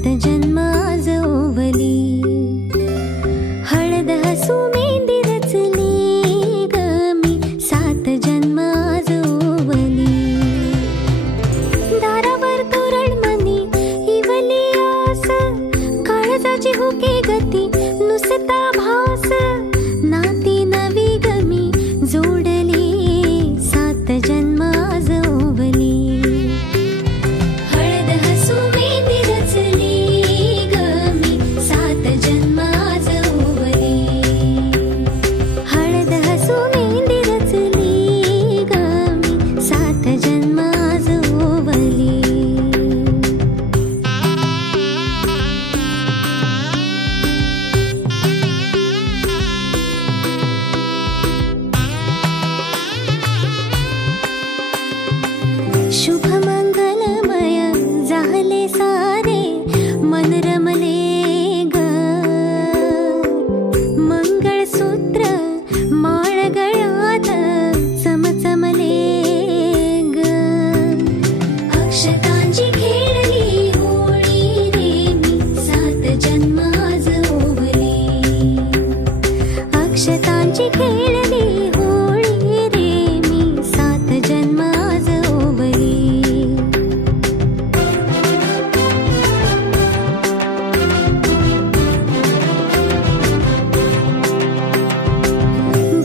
सात जन्म आज ओवली. हळद हसू मेहंदी रचली ग मी, सात जन्म आज ओवली. दारावर तोरण मनी इवली आस, काळजाची हुके गती नुसता भास. नाती नवी गमी जोडली, सात जन्म आज ओवली. हळद हसू मेहंदी रचली ग मी, सात जन्म आज ओवली. हळद हसू मेहंदी रचली ग मी, सात जन्म आज ओवली. शुभ मंगलमय झाले सारे, मन रमले ग. मंगळसूत्र माळ गळ्यात चमचमले ग. अक्षतांची खेळली होळी रे मी, सात जन्म आज ओवली. अक्षतांची खेळली होळी रे मी, सात जन्म आज ओवली.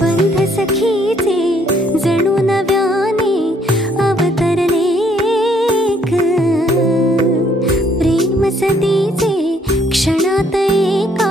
बंध सखीचे जणू नव्याने अवतरले ग. प्रेम सतीचे क्षणात एका